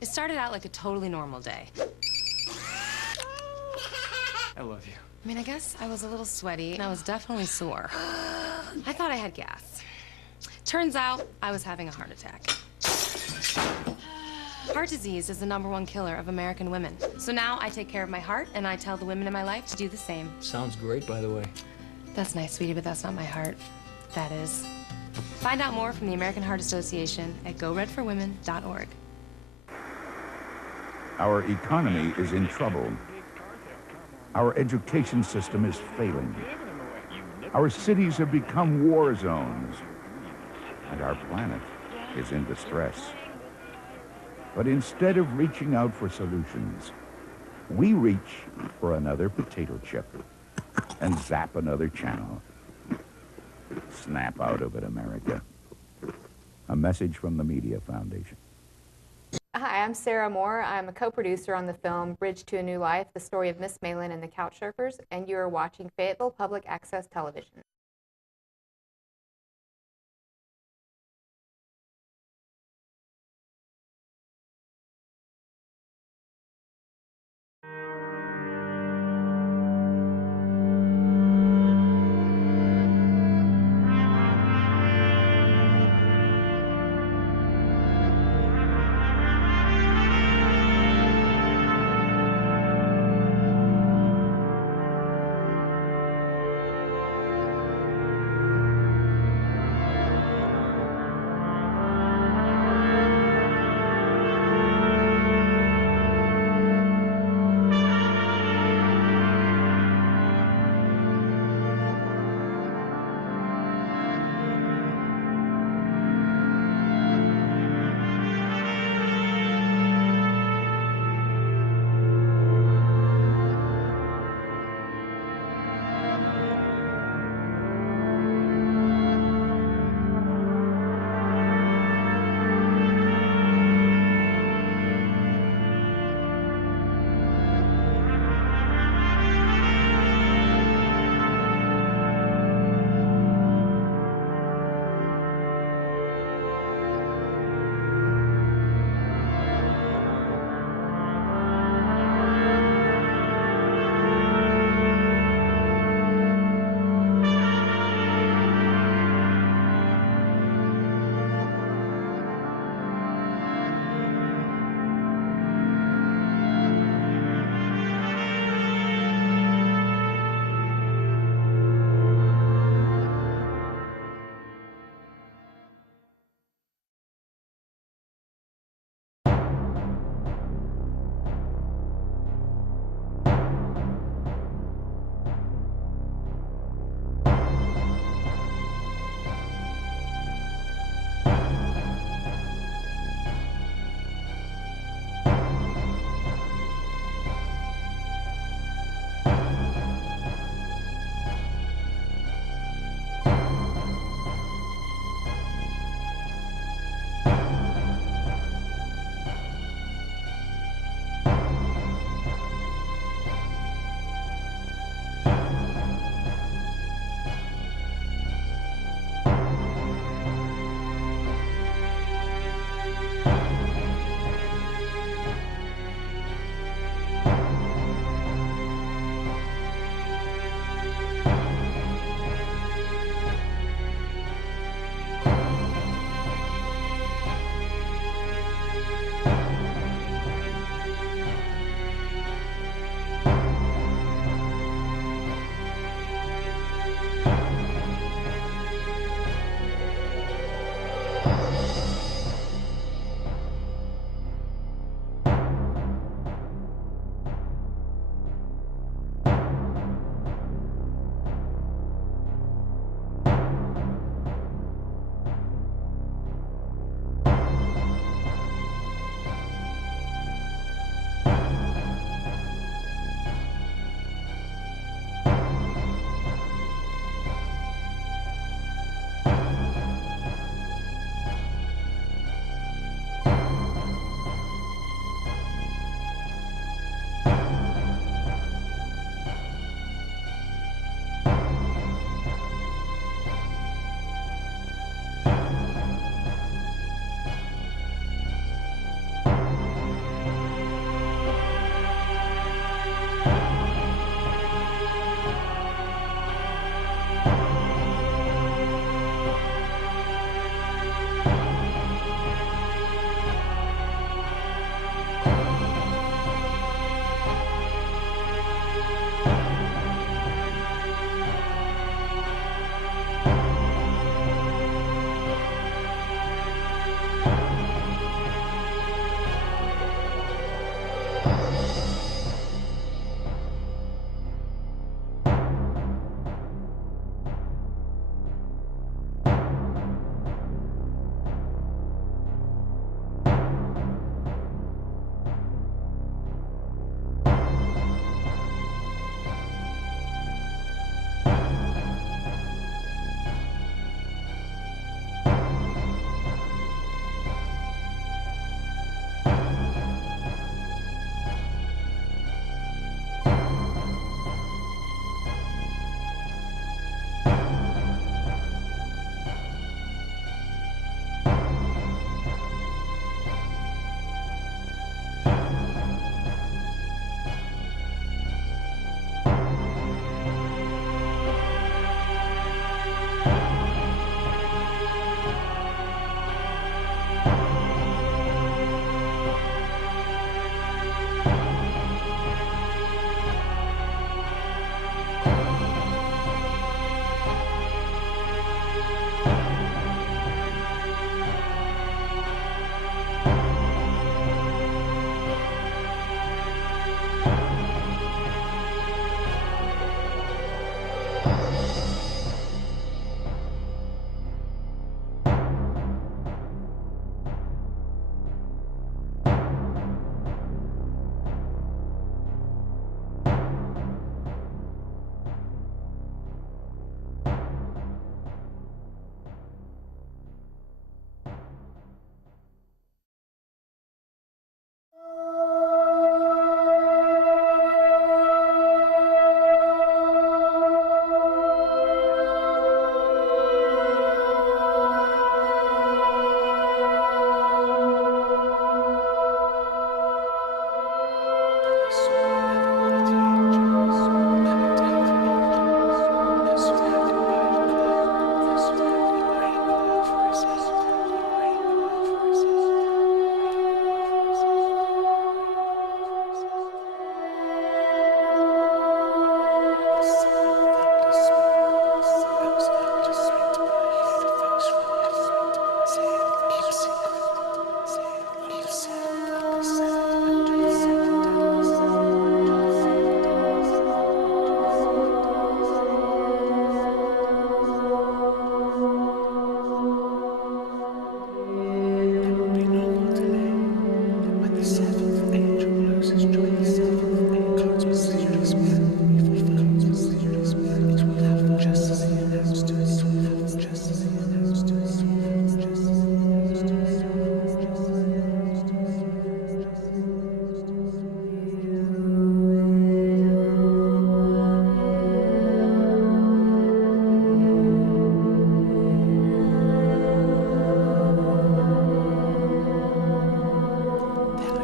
It started out like a totally normal day. I love you. I mean, I guess I was a little sweaty and I was definitely sore. I thought I had gas. Turns out I was having a heart attack. Heart disease is the #1 killer of American women. So now I take care of my heart and I tell the women in my life to do the same. Sounds great, by the way. That's nice, sweetie, but that's not my heart. That is. Find out more from the American Heart Association at goredforwomen.org. Our economy is in trouble. Our education system is failing. Our cities have become war zones. And our planet is in distress. But instead of reaching out for solutions, we reach for another potato chip and zap another channel. Snap out of it, America. A message from the Media Foundation. Hi, I'm Sarah Moore. I'm a co-producer on the film Bridge to a New Life, the story of Miss Malin and the Couch Surfers, and you are watching Fayetteville Public Access Television.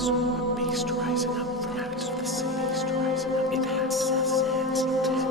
saw a beast rising up from out of the sea. It had 7 heads and 10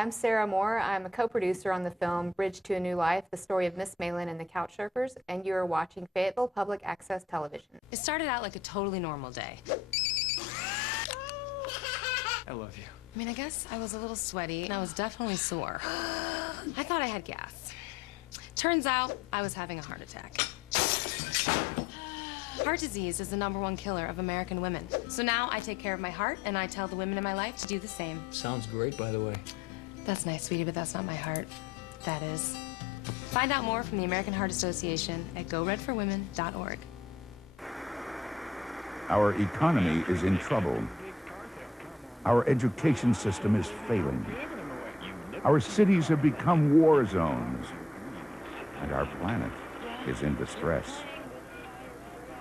I'm Sarah Moore. I'm a co-producer on the film Bridge to a New Life, the story of Miss Malin and the Couchsurfers, and you are watching Fayetteville Public Access Television. It started out like a totally normal day. I love you. I mean, I guess I was a little sweaty and I was definitely sore. I thought I had gas. Turns out I was having a heart attack. Heart disease is the #1 killer of American women. So now I take care of my heart and I tell the women in my life to do the same. Sounds great, by the way. That's nice, sweetie, but that's not my heart. That is. Find out more from the American Heart Association at goredforwomen.org. Our economy is in trouble. Our education system is failing. Our cities have become war zones. And our planet is in distress.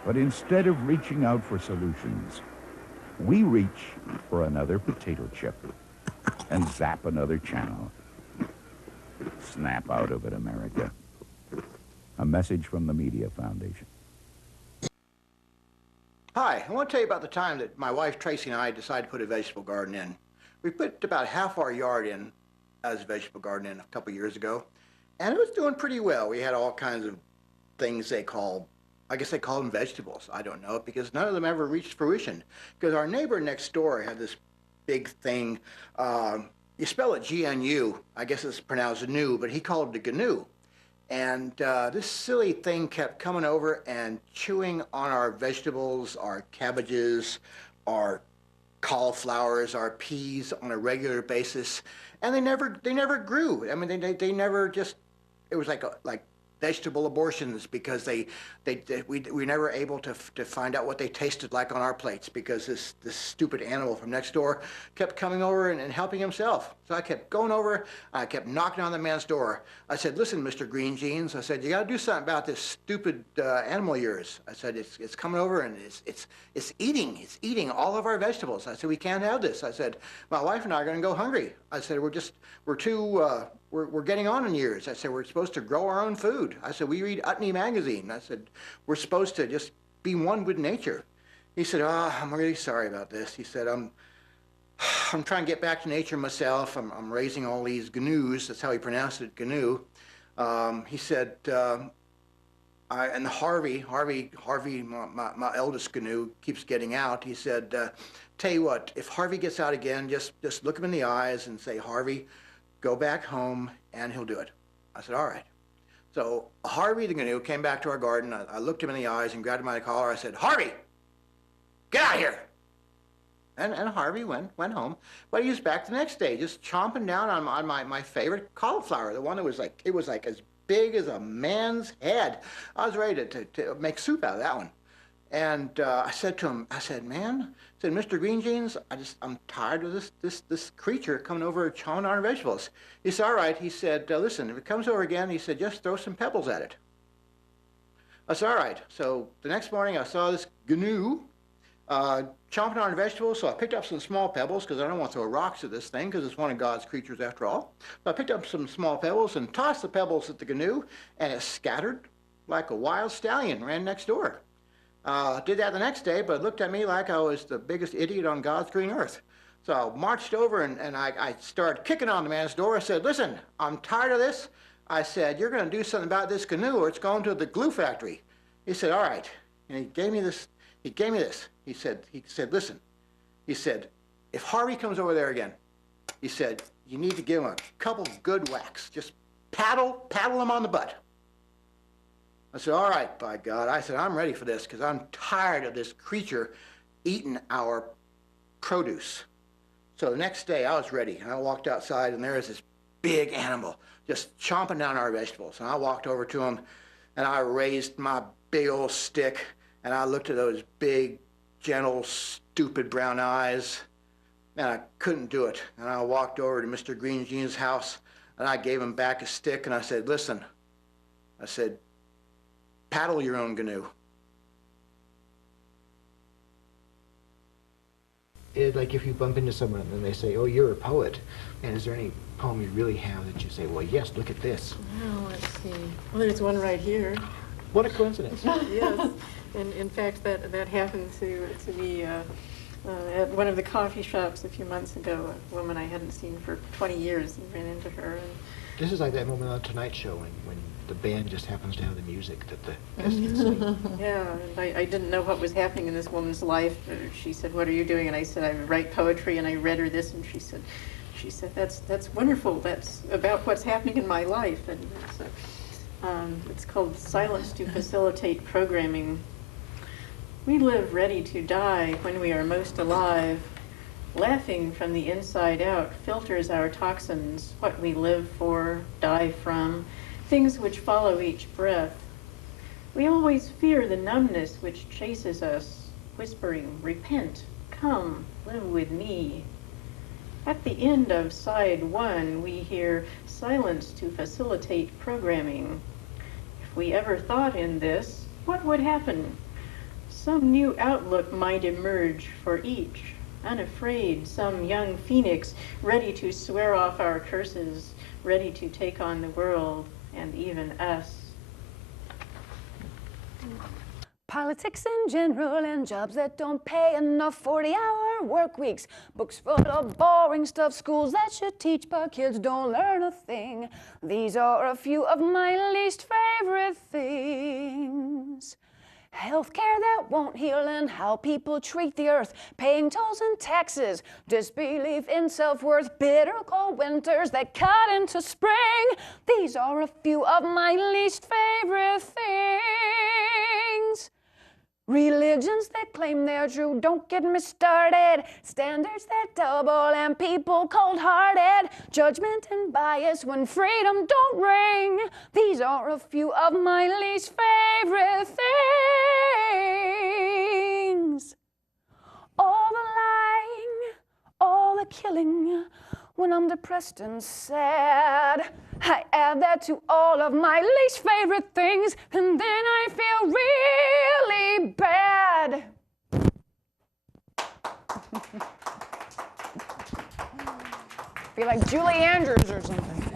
But instead of reaching out for solutions, we reach for another potato chip and zap another channel. Snap out of it, America. A message from the Media Foundation. Hi, I want to tell you about the time that my wife Tracy and I decided to put a vegetable garden in. We put about half our yard in as a vegetable garden in a couple years ago, and it was doing pretty well. We had all kinds of things I guess they call them vegetables. I don't know, because none of them ever reached fruition. Because our neighbor next door had this big thing, you spell it G-N-U, I guess it's pronounced new, but he called it a GNU. And this silly thing kept coming over and chewing on our vegetables, our cabbages, our cauliflowers, our peas on a regular basis, and they never grew. I mean, they never just. It was like vegetable abortions, because we were never able to find out what they tasted like on our plates, because this stupid animal from next door kept coming over and helping himself. So I kept going over, I kept knocking on the man's door. I said, "Listen, Mr. Green Jeans," I said, "you got to do something about this stupid animal of yours." I said, it's coming over and it's eating all of our vegetables." I said, "We can't have this." I said, "My wife and I are going to go hungry." I said, we're getting on in years." I said, "We're supposed to grow our own food." I said, "We read Utne magazine." I said, "We're supposed to just be one with nature." He said, I'm really sorry about this." He said, I'm trying to get back to nature myself. I'm raising all these GNUs." That's how he pronounced it, GNU. He said, and Harvey, my eldest GNU, keeps getting out. He said, "Tell you what, if Harvey gets out again, just look him in the eyes and say, 'Harvey, go back home,' and he'll do it." I said, "All right." So Harvey the GNU came back to our garden. I looked him in the eyes and grabbed him by the collar. I said, "Harvey, get out of here." And Harvey went home. But he was back the next day, just chomping down on my favorite cauliflower, the one that was like, it was like as big as a man's head. I was ready to make soup out of that one. And I said to him, I said, "Man," I said, "Mr. Green Jeans, I'm tired of this creature coming over chawing on our vegetables." He said, "All right." He said, "Listen, if it comes over again," he said, "just throw some pebbles at it." I said, "All right." So the next morning I saw this GNU chomping on vegetables, so I picked up some small pebbles, because I don't want to throw rocks at this thing, because it's one of God's creatures after all. So I picked up some small pebbles and tossed the pebbles at the GNU, and it scattered like a wild stallion, ran next door. Did that the next day, but it looked at me like I was the biggest idiot on God's green earth. So I marched over and I started kicking on the man's door. I said, "Listen, I'm tired of this." I said, "You're going to do something about this GNU or it's going to the glue factory." He said, "All right." And he gave me this. He said, "Listen," he said, "if Harvey comes over there again," he said, "you need to give him a couple good whacks. Just paddle him on the butt." I said, "All right, by God." I said, "I'm ready for this, because I'm tired of this creature eating our produce." So the next day I was ready, and I walked outside, and there was this big animal just chomping down our vegetables. And I walked over to him, and I raised my big old stick, and I looked at those big, gentle, stupid brown eyes, and I couldn't do it. And I walked over to Mr. Green Jeans' house, and I gave him back a stick, and I said, "Listen," I said, "paddle your own GNU." It's like if you bump into someone and they say, "Oh, you're a poet," and is there any poem you really have that you say, "Well, yes, look at this"? Well, let's see. Well, there's one right here. What a coincidence. Yes. And in fact, that happened to be At one of the coffee shops a few months ago, a woman I hadn't seen for 20 years, and ran into her. And This is like that moment on Tonight Show when the band just happens to have the music that the guest can sing. yeah, and I didn't know what was happening in this woman's life. She said, "What are you doing?" And I said, "I write poetry." And I read her this, and she said, "That's wonderful. That's about what's happening in my life." And it's called Silence to Facilitate Programming. We live ready to die when we are most alive. Laughing from the inside out filters our toxins, what we live for, die from, things which follow each breath. We always fear the numbness which chases us, whispering, "Repent, come, live with me." At the end of side 1, we hear silence to facilitate programming. If we ever thought in this, what would happen? Some new outlook might emerge for each. Unafraid, some young phoenix, ready to swear off our curses, ready to take on the world and even us. Politics in general and jobs that don't pay enough, 40-hour work weeks, books full of boring stuff, schools that should teach but kids don't learn a thing. These are a few of my least favorite things. Healthcare that won't heal and how people treat the earth, paying tolls and taxes, disbelief in self-worth, bitter cold winters that cut into spring. These are a few of my least favorite things. Religions that claim they're true, don't get me started. Standards that double and people cold-hearted. Judgment and bias when freedom don't ring. These are a few of my least favorite things. All the lying, all the killing. When I'm depressed and sad, I add that to all of my least favorite things, and then I feel really bad. Feel like Julie Andrews or something.